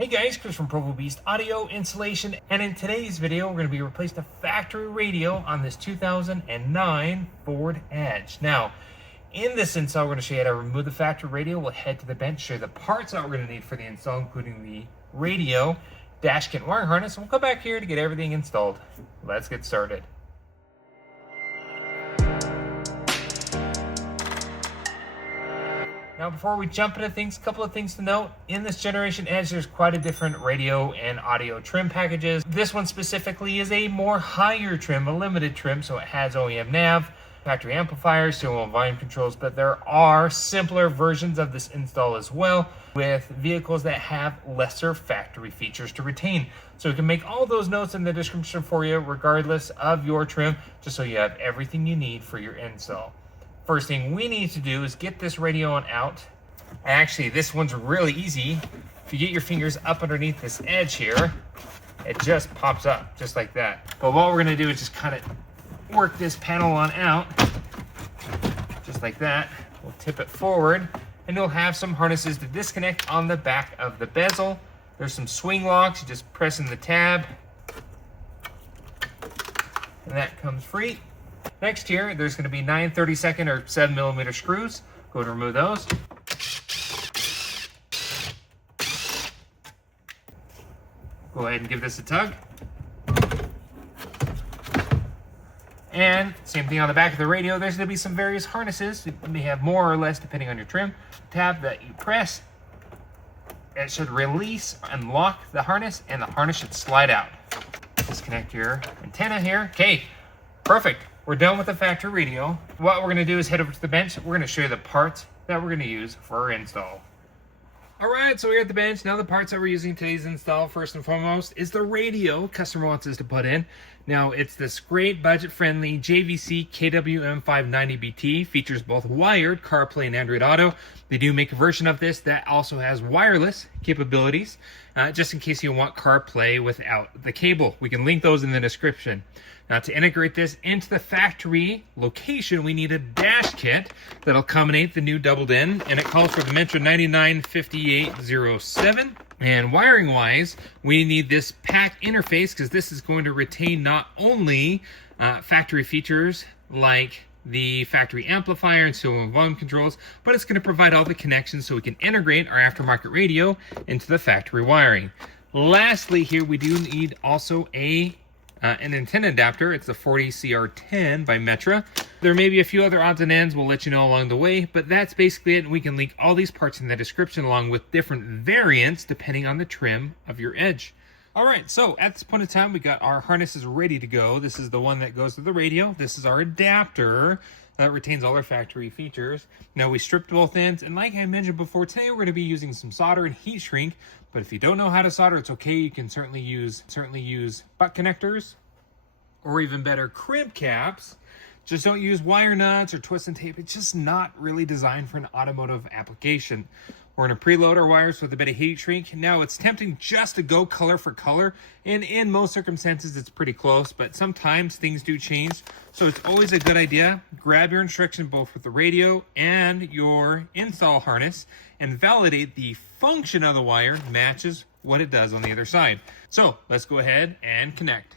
Hey guys, Chris from Provo Beast Audio Installation, and in today's video we're going to be replacing the factory radio on this 2009 Ford Edge. Now, in this install we're going to show you how to remove the factory radio. We'll head to the bench, show you the parts that we're going to need for the install, including the radio, dash kit, and wiring harness, and we'll come back here to get everything installed. Let's get started. Now, before we jump into things, a couple of things to note. In this generation Edge, there's quite a different radio and audio trim packages. This one specifically is a more higher trim, a limited trim, so it has OEM nav, factory amplifiers, steering wheel volume controls, but there are simpler versions of this install as well, with vehicles that have lesser factory features to retain. So we can make all those notes in the description for you, regardless of your trim, just so you have everything you need for your install. First thing we need to do is get this radio on out. Actually, this one's really easy. If you get your fingers up underneath this edge here, it just pops up just like that. But what we're going to do is just kind of work this panel on out just like that. We'll tip it forward and you'll have some harnesses to disconnect on the back of the bezel. There's some swing locks. You just press in the tab and that comes free. Next here, there's going to be 9 32nd or 7mm screws. Go to remove those. Go ahead and give this a tug. And same thing on the back of the radio. There's going to be some various harnesses. You may have more or less depending on your trim. Tab that you press, it should release and lock the harness, and the harness should slide out. Disconnect your antenna here. Okay, perfect. We're done with the factory radio. What we're going to do is head over to the bench. We're going to show you the parts that we're going to use for our install. All right, so we're at the bench. Now the parts that we're using today's install, first and foremost, is the radio customer wants us to put in. Now, it's this great budget-friendly JVC KWM590BT. Features both wired CarPlay and Android Auto. They do make a version of this that also has wireless capabilities, just in case you want CarPlay without the cable. We can link those in the description. Now, to integrate this into the factory location, we need a dash kit that'll accommodate the new doubled in, and it calls for the Metra 995807. And wiring-wise, we need this pack interface because this is going to retain not only factory features like the factory amplifier and steering wheel volume controls, but it's going to provide all the connections so we can integrate our aftermarket radio into the factory wiring. Lastly, here we do need also an antenna adapter. It's the 40CR10 by Metra. There may be a few other odds and ends. We'll let you know along the way, but that's basically it. And we can link all these parts in the description along with different variants depending on the trim of your Edge. All right, so at this point in time, we got our harnesses ready to go. This is the one that goes to the radio. This is our adapter that retains all our factory features. Now, we stripped both ends, and like I mentioned before, today we're going to be using some solder and heat shrink. But if you don't know how to solder, it's okay. You can certainly use butt connectors, or even better, crimp caps. Just don't use wire nuts or twist and tape. It's just not really designed for an automotive application. We're going to preload our wires with a bit of heat shrink. Now, it's tempting just to go color for color, and in most circumstances, it's pretty close, but sometimes things do change. So it's always a good idea. Grab your instruction both with the radio and your install harness and validate the function of the wire matches what it does on the other side. So let's go ahead and connect.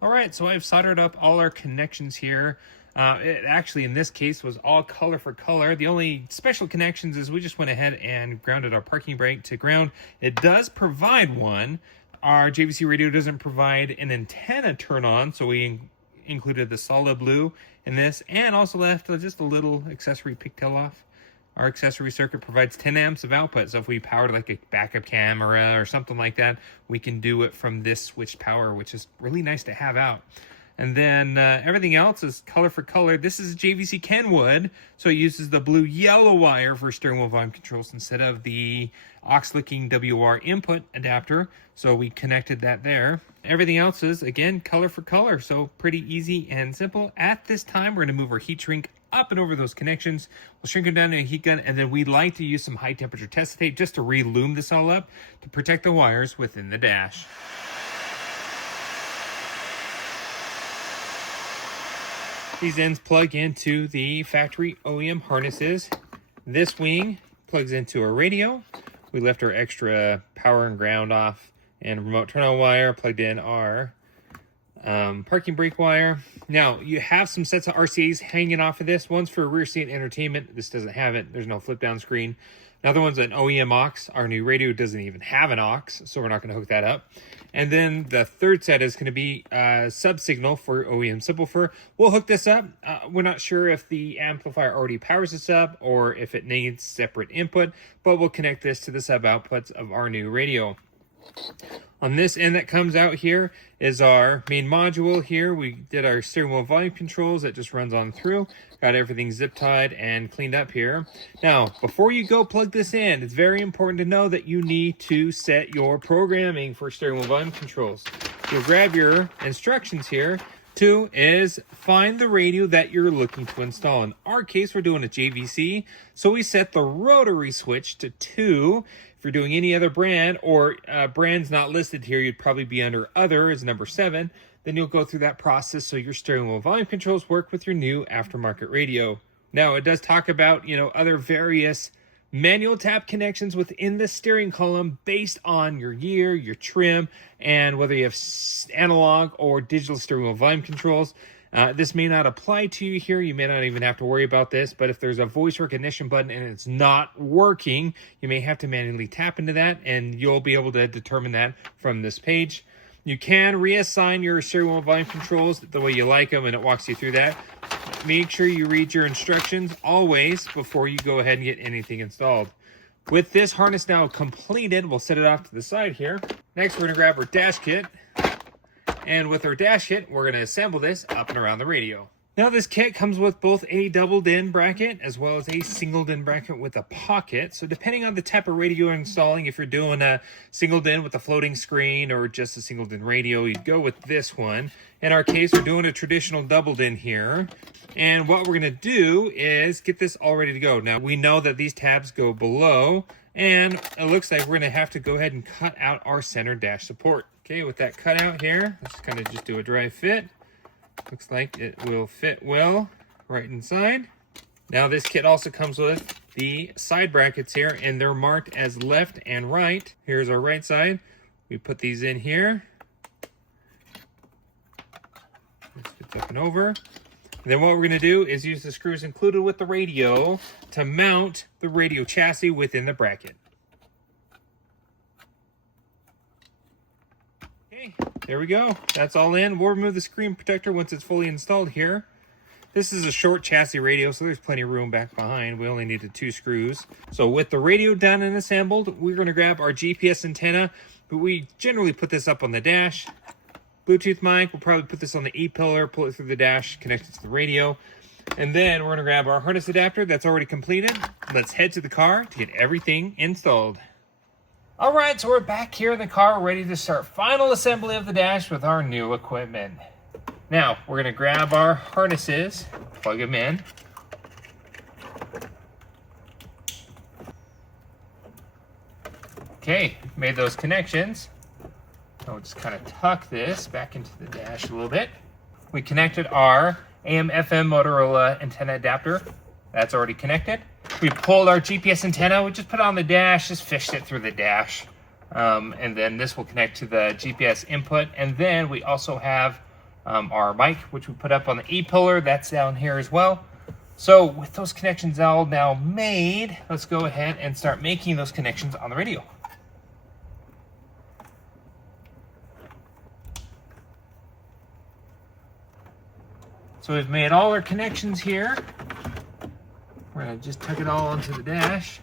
All right, so I've soldered up all our connections here. It actually, in this case, was all color for color. The only special connections is we just went ahead and grounded our parking brake to ground. It does provide one. Our JVC radio doesn't provide an antenna turn on, so we included the solid blue in this, and also left just a little accessory pigtail off. Our accessory circuit provides 10 amps of output, so if we powered like a backup camera or something like that, we can do it from this switched power, which is really nice to have out. And then everything else is color for color. This is JVC Kenwood, so it uses the blue-yellow wire for steering wheel volume controls instead of the aux-looking WR input adapter, so we connected that there. Everything else is, again, color for color, so pretty easy and simple. At this time, we're going to move our heat shrink up and over those connections. We'll shrink them down to a heat gun, and then we like to use some high temperature test tape just to re-lume this all up to protect the wires within the dash. These ends plug into the factory OEM harnesses. This wing plugs into a radio. We left our extra power and ground off, and remote turn-on wire, plugged in our parking brake wire. Now, you have some sets of RCAs hanging off of this. One's for rear seat entertainment. This doesn't have it. There's no flip-down screen. Another one's an OEM aux. Our new radio doesn't even have an aux, so we're not going to hook that up. And then the third set is going to be a sub-signal for OEM subwoofer. We'll hook this up. We're not sure if the amplifier already powers this up or if it needs separate input, but we'll connect this to the sub-outputs of our new radio. On this end that comes out here is our main module here. We did our steering wheel volume controls that just runs on through. Got everything zip tied and cleaned up here. Now, before you go plug this in, it's very important to know that you need to set your programming for steering wheel volume controls. You'll grab your instructions here. 2 is find the radio that you're looking to install. In our case, we're doing a JVC, so we set the rotary switch to 2. If you're doing any other brand or brands not listed here, you'd probably be under other as number 7. Then you'll go through that process so your steering wheel volume controls work with your new aftermarket radio. Now, it does talk about, other various manual tap connections within the steering column based on your year, your trim, and whether you have analog or digital steering wheel volume controls. This may not apply to you here. You may not even have to worry about this, but if there's a voice recognition button and it's not working, you may have to manually tap into that, and you'll be able to determine that from this page. You can reassign your steering wheel volume controls the way you like them, and it walks you through that. Make sure you read your instructions always before you go ahead and get anything installed. With this harness now completed, we'll set it off to the side here. Next, we're going to grab our dash kit. And with our dash kit, we're going to assemble this up and around the radio. Now, this kit comes with both a double DIN bracket as well as a single DIN bracket with a pocket. So depending on the type of radio you're installing, if you're doing a single DIN with a floating screen or just a single DIN radio, you'd go with this one. In our case, we're doing a traditional double DIN here. And what we're going to do is get this all ready to go. Now, we know that these tabs go below, and it looks like we're going to have to go ahead and cut out our center dash support. Okay, with that cut out here, let's kind of just do a dry fit. Looks like it will fit well right inside. Now, this kit also comes with the side brackets here, and they're marked as left and right. Here's our right side. We put these in here. This fits up and over. And then what we're going to do is use the screws included with the radio to mount the radio chassis within the bracket. Okay, there we go. That's all in. We'll remove the screen protector once it's fully installed here. This is a short chassis radio, so there's plenty of room back behind. We only needed 2 screws. So with the radio done and assembled, we're going to grab our GPS antenna, but we generally put this up on the dash. Bluetooth mic, we'll probably put this on the E-pillar, pull it through the dash, connect it to the radio. And then we're going to grab our harness adapter that's already completed. Let's head to the car to get everything installed. All right, so we're back here in the car, ready to start final assembly of the dash with our new equipment. Now, we're going to grab our harnesses, plug them in. Okay, made those connections. I'll just kind of tuck this back into the dash a little bit. We connected our AM/FM Motorola antenna adapter. That's already connected. We pulled our GPS antenna. We just put it on the dash, just fished it through the dash. And then this will connect to the GPS input. And then we also have our mic, which we put up on the E-pillar. That's down here as well. So with those connections all now made, let's go ahead and start making those connections on the radio. So we've made all our connections here. We're going to just tuck it all onto the dash.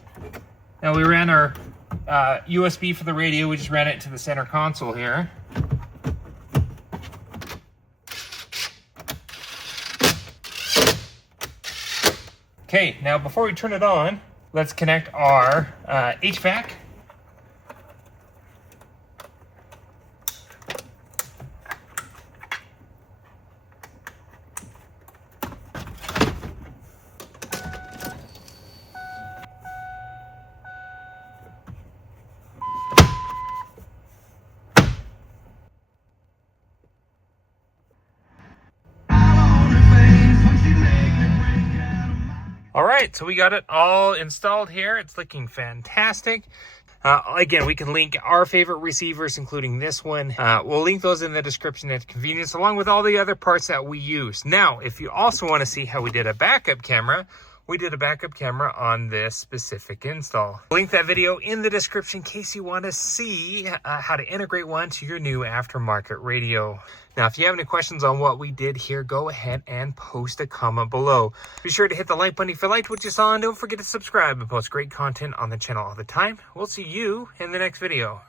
Now we ran our USB for the radio. We just ran it to the center console here. Okay, now before we turn it on, let's connect our HVAC. right, so we got it all installed here. It's looking fantastic. Again, we can link our favorite receivers, including this one. We'll link those in the description at convenience, along with all the other parts that we use. Now, if you also want to see how we did a backup camera, we did a backup camera on this specific install. Link that video in the description in case you want to see how to integrate one to your new aftermarket radio. Now, if you have any questions on what we did here, go ahead and post a comment below. Be sure to hit the like button if you liked what you saw, and don't forget to subscribe and post great content on the channel all the time. We'll see you in the next video.